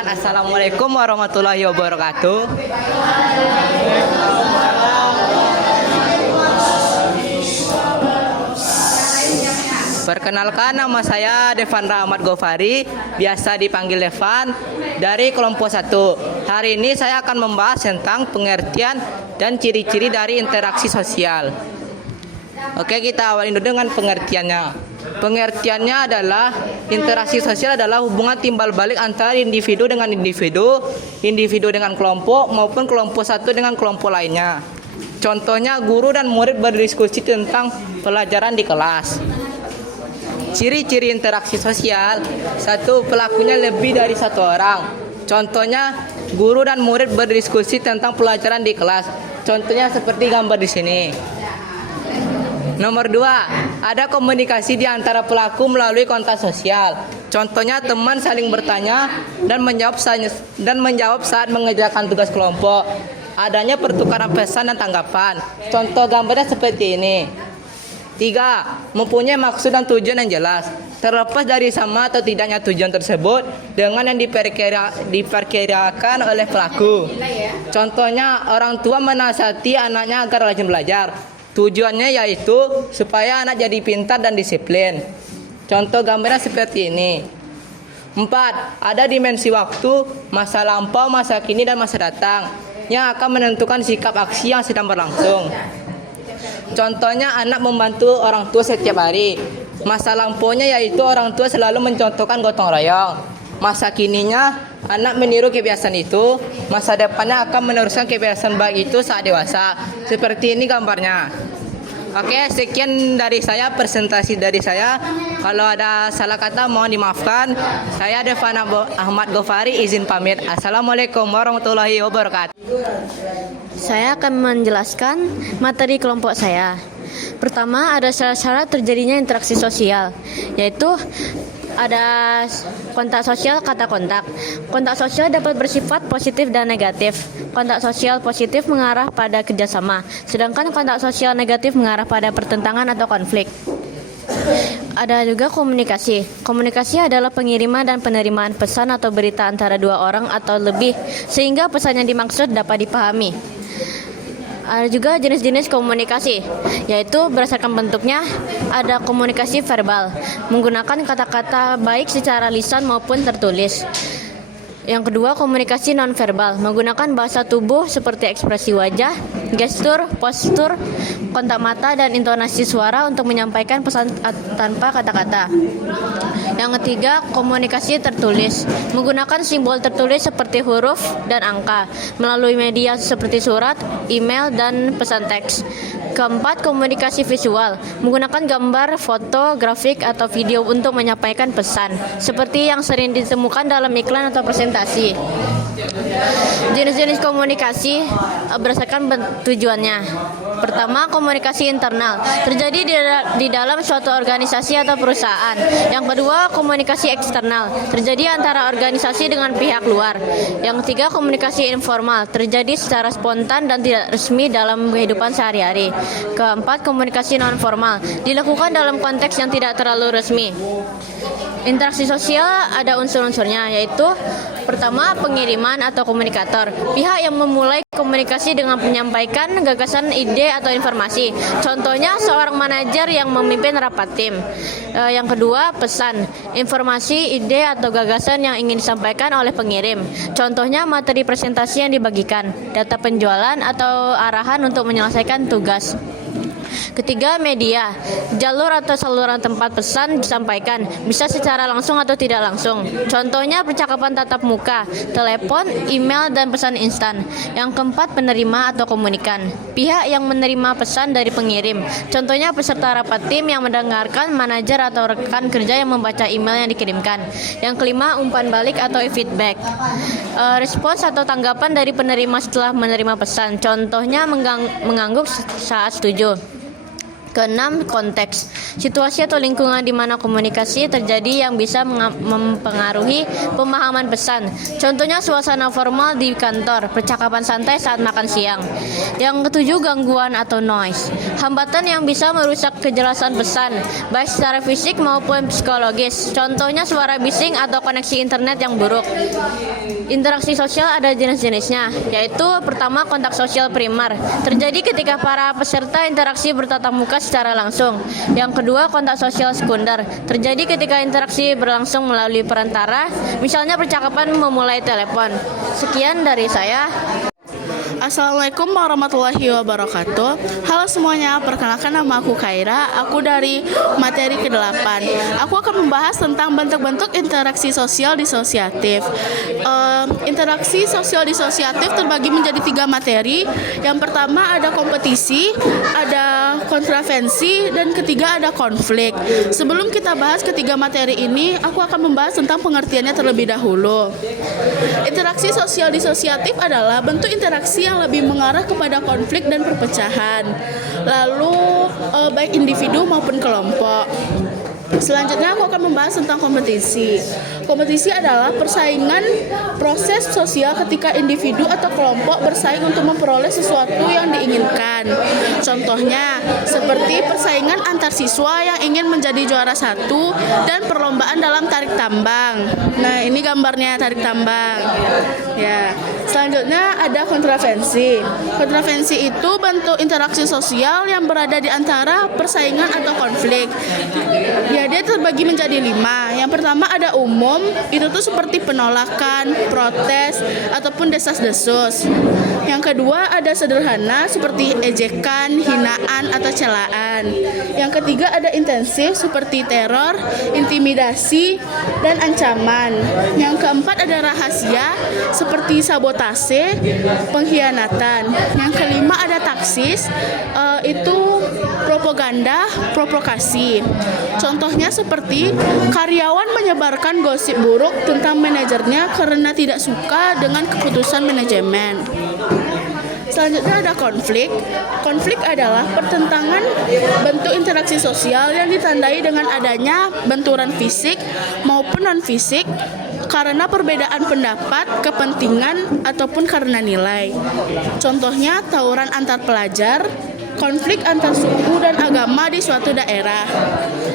perkenalkan, Assalamualaikum warahmatullahi wabarakatuh. Perkenalkan, nama saya Devan Rahmat Gofari, biasa dipanggil Devan, dari kelompok 1. Hari ini saya akan membahas tentang pengertian dan ciri-ciri dari interaksi sosial. Oke, kita awali dulu dengan pengertiannya. Pengertiannya adalah interaksi sosial adalah hubungan timbal balik antara individu dengan individu, individu dengan kelompok, maupun kelompok satu dengan kelompok lainnya. Contohnya, guru dan murid berdiskusi tentang pelajaran di kelas. Ciri-ciri interaksi sosial: 1. Pelakunya lebih dari satu orang. Contohnya, guru dan murid berdiskusi tentang pelajaran di kelas. Contohnya seperti gambar di sini. Nomor 2, ada komunikasi di antara pelaku melalui kontak sosial. Contohnya, teman saling bertanya dan menjawab saat mengerjakan tugas kelompok. Adanya pertukaran pesan dan tanggapan. Contoh gambarnya seperti ini. 3, mempunyai maksud dan tujuan yang jelas. Terlepas dari sama atau tidaknya tujuan tersebut dengan yang diperkirakan oleh pelaku. Contohnya, orang tua menasihati anaknya agar rajin belajar. Tujuannya yaitu supaya anak jadi pintar dan disiplin. Contoh gambarnya seperti ini. 4, ada dimensi waktu, masa lampau, masa kini, dan masa datang yang akan menentukan sikap aksi yang sedang berlangsung. Contohnya, anak membantu orang tua setiap hari. Masa lampaunya yaitu orang tua selalu mencontohkan gotong royong. Masa kininya, anak meniru kebiasaan itu. Masa depannya akan meneruskan kebiasaan baik itu saat dewasa. Seperti ini gambarnya. Oke, sekian dari saya, presentasi dari saya. Kalau ada salah kata mohon dimaafkan. Saya Devan Ahmad Gofari, izin pamit. Assalamualaikum warahmatullahi wabarakatuh. Saya akan menjelaskan materi kelompok saya. Pertama, ada syarat-syarat terjadinya interaksi sosial, yaitu ada kontak sosial, kata kontak. Kontak sosial dapat bersifat positif dan negatif. Kontak sosial positif mengarah pada kerjasama, sedangkan kontak sosial negatif mengarah pada pertentangan atau konflik. Ada juga komunikasi. Komunikasi adalah pengiriman dan penerimaan pesan atau berita antara dua orang atau lebih, sehingga pesan yang dimaksud dapat dipahami. Ada juga jenis-jenis komunikasi, yaitu berdasarkan bentuknya. Ada komunikasi verbal, menggunakan kata-kata baik secara lisan maupun tertulis. Yang kedua, komunikasi nonverbal, menggunakan bahasa tubuh seperti ekspresi wajah, gestur, postur, kontak mata, dan intonasi suara untuk menyampaikan pesan tanpa kata-kata. Yang ketiga, komunikasi tertulis, menggunakan simbol tertulis seperti huruf dan angka, melalui media seperti surat, email, dan pesan teks. Keempat, komunikasi visual, menggunakan gambar, foto, grafik, atau video untuk menyampaikan pesan, seperti yang sering ditemukan dalam iklan atau presentasi. Jenis-jenis komunikasi berdasarkan tujuannya. Pertama, komunikasi internal, terjadi di dalam suatu organisasi atau perusahaan. Yang kedua, komunikasi eksternal, terjadi antara organisasi dengan pihak luar. Yang ketiga, komunikasi informal, terjadi secara spontan dan tidak resmi dalam kehidupan sehari-hari. Keempat, komunikasi non-formal, dilakukan dalam konteks yang tidak terlalu resmi. Interaksi sosial ada unsur-unsurnya, yaitu pertama, pengiriman atau komunikator, pihak yang memulai komunikasi dengan menyampaikan gagasan, ide, atau informasi. Contohnya, seorang manajer yang memimpin rapat tim. Yang kedua, pesan, informasi, ide, atau gagasan yang ingin disampaikan oleh pengirim. Contohnya, materi presentasi yang dibagikan, data penjualan, atau arahan untuk menyelesaikan tugas. Ketiga, media, jalur atau saluran tempat pesan disampaikan, bisa secara langsung atau tidak langsung. Contohnya, percakapan tatap muka, telepon, email, dan pesan instan. Yang keempat, penerima atau komunikan, pihak yang menerima pesan dari pengirim. Contohnya, peserta rapat tim yang mendengarkan, manajer atau rekan kerja yang membaca email yang dikirimkan. Yang kelima, umpan balik atau feedback, respons atau tanggapan dari penerima setelah menerima pesan. Contohnya, mengangguk saat setuju. Keenam, konteks. Situasi atau lingkungan di mana komunikasi terjadi yang bisa mempengaruhi pemahaman pesan. Contohnya suasana formal di kantor, percakapan santai saat makan siang. Yang ketujuh, gangguan atau noise. Hambatan yang bisa merusak kejelasan pesan, baik secara fisik maupun psikologis. Contohnya suara bising atau koneksi internet yang buruk. Interaksi sosial ada jenis-jenisnya, yaitu pertama, kontak sosial primer. Terjadi ketika para peserta interaksi bertatap muka secara langsung. Yang kedua, kontak sosial sekunder. Terjadi ketika interaksi berlangsung melalui perantara, misalnya percakapan memulai telepon. Sekian dari saya. Assalamualaikum warahmatullahi wabarakatuh. Halo semuanya, perkenalkan nama aku Kaira. Aku dari materi ke-8. Aku akan membahas tentang bentuk-bentuk interaksi sosial disosiatif. Interaksi sosial disosiatif terbagi menjadi 3 materi. Yang pertama ada kompetisi, ada kontravensi, dan ketiga ada konflik. Sebelum kita bahas ketiga materi ini, aku akan membahas tentang pengertiannya terlebih dahulu. Interaksi sosial disosiatif adalah bentuk interaksi yang lebih mengarah kepada konflik dan perpecahan, lalu baik individu maupun kelompok. Selanjutnya aku akan membahas tentang kompetisi. Kompetisi adalah persaingan proses sosial ketika individu atau kelompok bersaing untuk memperoleh sesuatu yang diinginkan. Contohnya seperti persaingan antar siswa yang ingin menjadi juara 1 dan perlombaan dalam tarik tambang. Nah, ini gambarnya tarik tambang. Ya. Selanjutnya ada kontravensi. Kontravensi itu bentuk interaksi sosial yang berada di antara persaingan atau konflik. Ya, dia terbagi menjadi 5. Yang pertama ada umum, itu tuh seperti penolakan, protes, ataupun desas-desus. Yang kedua ada sederhana, seperti ejekan, hinaan, atau celaan. Yang ketiga ada intensif, seperti teror, intimidasi, dan ancaman. Yang keempat ada rahasia, seperti sabotase, pengkhianatan. Yang kelima ada taksis, itu propaganda, provokasi. Contohnya seperti karyawan menyebarkan gosip buruk tentang manajernya karena tidak suka dengan keputusan manajemen. Selanjutnya ada konflik. Konflik adalah pertentangan bentuk interaksi sosial yang ditandai dengan adanya benturan fisik maupun non-fisik karena perbedaan pendapat, kepentingan, ataupun karena nilai. Contohnya tawuran antar pelajar, konflik antar suku dan agama di suatu daerah.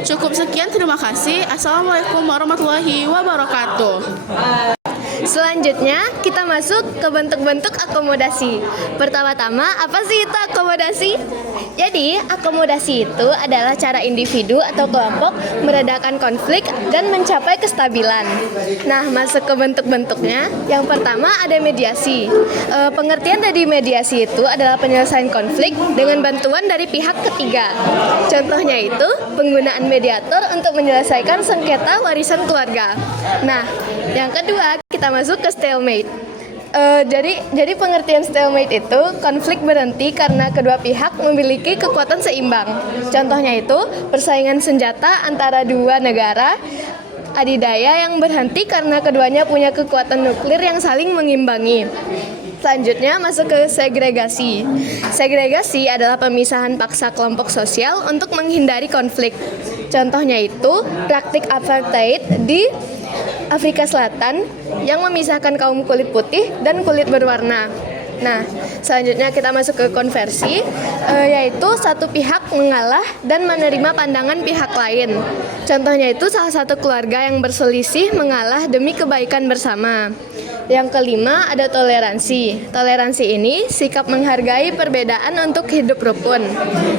Cukup sekian, terima kasih. Assalamualaikum warahmatullahi wabarakatuh. Selanjutnya, kita masuk ke bentuk-bentuk akomodasi. Pertama-tama, apa sih itu akomodasi? Jadi, akomodasi itu adalah cara individu atau kelompok meredakan konflik dan mencapai kestabilan. Nah, masuk ke bentuk-bentuknya. Yang pertama ada mediasi. Pengertian dari mediasi itu adalah penyelesaian konflik dengan bantuan dari pihak ketiga. Contohnya itu penggunaan mediator untuk menyelesaikan sengketa warisan keluarga. Nah, yang kedua kita masuk ke stalemate. Jadi pengertian stalemate itu konflik berhenti karena kedua pihak memiliki kekuatan seimbang. Contohnya itu persaingan senjata antara dua negara adidaya yang berhenti karena keduanya punya kekuatan nuklir yang saling mengimbangi. Selanjutnya masuk ke segregasi. Segregasi adalah pemisahan paksa kelompok sosial untuk menghindari konflik. Contohnya itu praktik apartheid di Afrika Selatan yang memisahkan kaum kulit putih dan kulit berwarna. Nah, selanjutnya kita masuk ke konversi, yaitu satu pihak mengalah dan menerima pandangan pihak lain. Contohnya itu salah satu keluarga yang berselisih mengalah demi kebaikan bersama. Yang kelima ada toleransi. Toleransi ini sikap menghargai perbedaan untuk hidup rukun.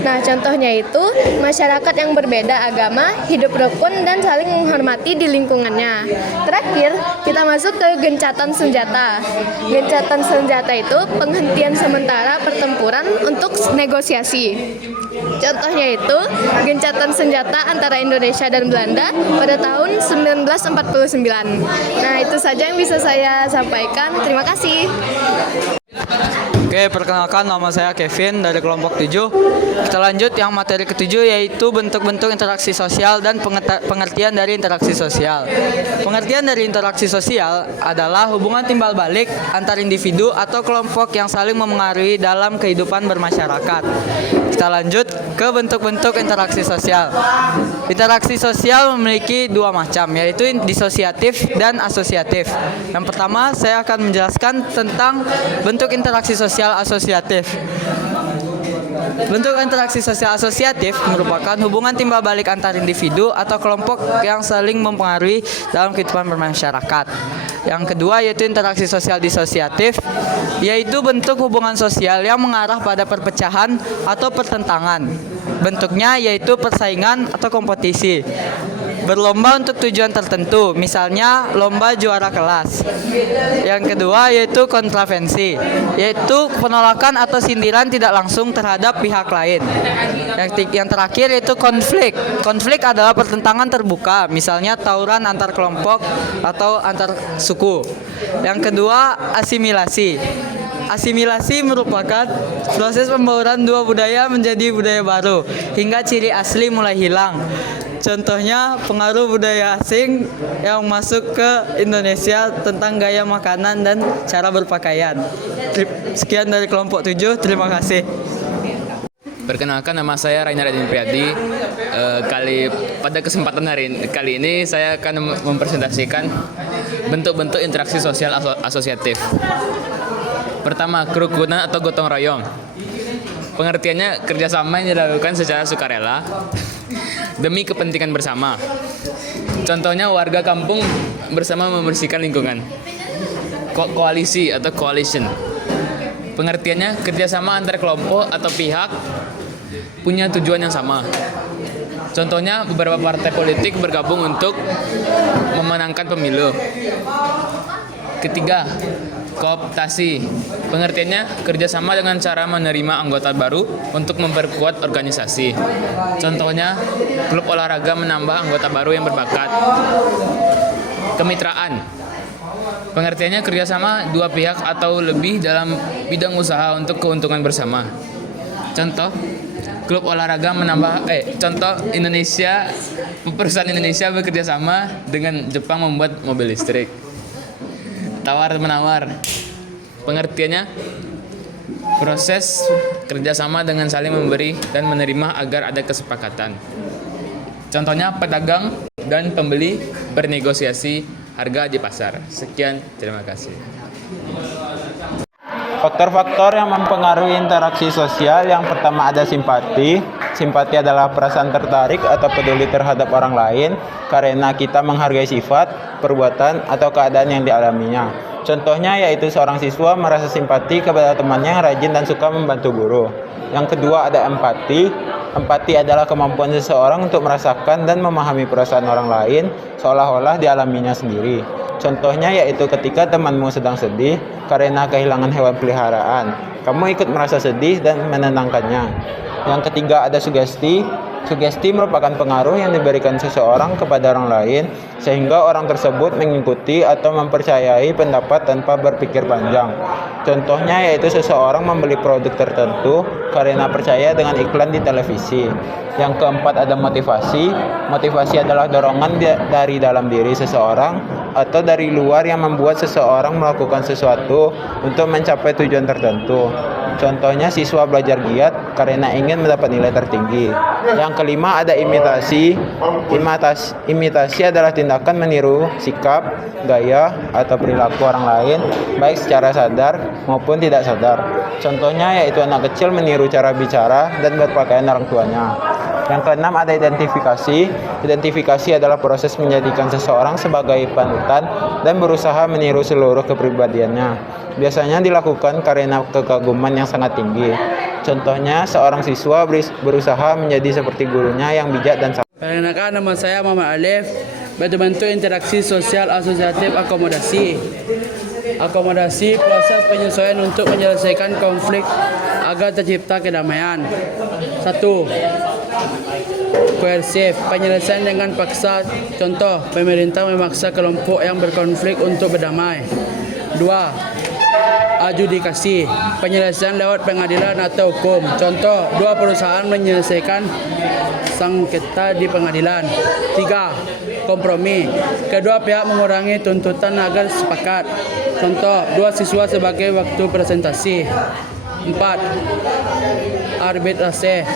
Nah, contohnya itu masyarakat yang berbeda agama hidup rukun dan saling menghormati di lingkungannya. Terakhir, kita masuk ke gencatan senjata. Gencatan senjata itu penghentian sementara pertempuran untuk negosiasi. Contohnya itu gencatan senjata antara Indonesia dan Belanda pada tahun 1949. Nah, itu saja yang bisa saya sampaikan. Terima kasih. Oke, Oke, perkenalkan nama saya Kevin dari kelompok 7. Kita lanjut yang materi ketujuh yaitu bentuk-bentuk interaksi sosial dan pengertian dari interaksi sosial. Pengertian dari interaksi sosial adalah hubungan timbal balik antar individu atau kelompok yang saling memengaruhi dalam kehidupan bermasyarakat. Kita lanjut ke bentuk-bentuk interaksi sosial. Interaksi sosial memiliki dua macam, yaitu disosiatif dan asosiatif. Yang pertama, saya akan menjelaskan tentang bentuk interaksi sosial asosiatif. Bentuk interaksi sosial asosiatif merupakan hubungan timbal balik antar individu atau kelompok yang saling mempengaruhi dalam kehidupan bermasyarakat. Yang kedua yaitu interaksi sosial disosiatif, yaitu bentuk hubungan sosial yang mengarah pada perpecahan atau pertentangan. Bentuknya yaitu persaingan atau kompetisi, berlomba untuk tujuan tertentu, misalnya lomba juara kelas. Yang kedua yaitu kontravensi, yaitu penolakan atau sindiran tidak langsung terhadap pihak lain. Yang terakhir yaitu konflik. Konflik adalah pertentangan terbuka, misalnya tawuran antar kelompok atau antar suku. Yang kedua, asimilasi. Asimilasi merupakan proses pembauran dua budaya menjadi budaya baru hingga ciri asli mulai hilang. Contohnya pengaruh budaya asing yang masuk ke Indonesia tentang gaya makanan dan cara berpakaian. Sekian dari kelompok 7, terima kasih. Perkenalkan, nama saya Rainer Edin Priyadi. Pada kesempatan kali ini saya akan mempresentasikan bentuk-bentuk interaksi sosial asosiatif. Pertama, kerukunan atau gotong royong. Pengertiannya kerjasama yang dilakukan secara sukarela demi kepentingan bersama. Contohnya warga kampung bersama membersihkan lingkungan. Koalisi atau coalition. Pengertiannya kerjasama antar kelompok atau pihak punya tujuan yang sama. Contohnya beberapa partai politik bergabung untuk memenangkan pemilu. Ketiga, kooptasi. Pengertiannya kerjasama dengan cara menerima anggota baru untuk memperkuat organisasi. Contohnya klub olahraga menambah anggota baru yang berbakat. Kemitraan. Pengertiannya kerjasama dua pihak atau lebih dalam bidang usaha untuk keuntungan bersama. Contoh klub olahraga perusahaan Indonesia bekerja sama dengan Jepang membuat mobil listrik. Tawar-menawar. Pengertiannya proses kerjasama dengan saling memberi dan menerima agar ada kesepakatan. Contohnya pedagang dan pembeli bernegosiasi harga di pasar. Sekian, terima kasih. Faktor-faktor yang mempengaruhi interaksi sosial, yang pertama ada simpati. Simpati adalah perasaan tertarik atau peduli terhadap orang lain karena kita menghargai sifat, perbuatan, atau keadaan yang dialaminya. Contohnya yaitu seorang siswa merasa simpati kepada temannya yang rajin dan suka membantu guru. Yang kedua ada empati. Empati adalah kemampuan seseorang untuk merasakan dan memahami perasaan orang lain seolah-olah dialaminya sendiri. Contohnya yaitu ketika temanmu sedang sedih karena kehilangan hewan peliharaan, kamu ikut merasa sedih dan menenangkannya. Yang ketiga ada sugesti. Sugesti merupakan pengaruh yang diberikan seseorang kepada orang lain sehingga orang tersebut mengikuti atau mempercayai pendapat tanpa berpikir panjang. Contohnya yaitu seseorang membeli produk tertentu karena percaya dengan iklan di televisi. Yang keempat ada motivasi. Motivasi adalah dorongan dari dalam diri seseorang atau dari luar yang membuat seseorang melakukan sesuatu untuk mencapai tujuan tertentu. Contohnya siswa belajar giat karena ingin mendapat nilai tertinggi. Yang kelima ada imitasi. Imitasi adalah tindakan meniru sikap, gaya, atau perilaku orang lain baik secara sadar maupun tidak sadar. Contohnya yaitu anak kecil meniru cara bicara dan berpakaian orang tuanya. Yang keenam ada identifikasi. Identifikasi adalah proses menjadikan seseorang sebagai panutan dan berusaha meniru seluruh kepribadiannya. Biasanya dilakukan karena kekaguman yang sangat tinggi. Contohnya seorang siswa berusaha menjadi seperti gurunya yang bijak dan sabar. Perkenalkan, nama saya Muhammad Alif. Bentuk-bentuk interaksi sosial asosiatif akomodasi. Akomodasi proses penyesuaian untuk menyelesaikan konflik agar tercipta kedamaian. 1. Koersif, penyelesaian dengan paksa. Contoh, pemerintah memaksa kelompok yang berkonflik untuk berdamai. 2. adjudikasi, penyelesaian lewat pengadilan atau hukum. Contoh, dua perusahaan menyelesaikan sengketa di pengadilan. 3. Kompromi. Kedua pihak mengurangi tuntutan agar sepakat. Contoh, dua siswa sebagai waktu presentasi. 4. Arbitrase.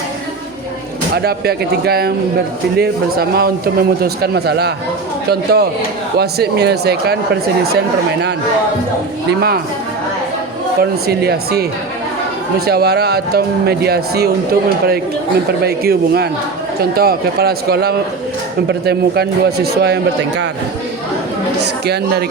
Ada pihak ketiga yang berpilih bersama untuk memutuskan masalah. Contoh, wasit menyelesaikan perselisihan permainan. 5. Konsiliasi. Musyawarah atau mediasi untuk memperbaiki hubungan. Contoh, kepala sekolah mempertemukan dua siswa yang bertengkar. Sekian dari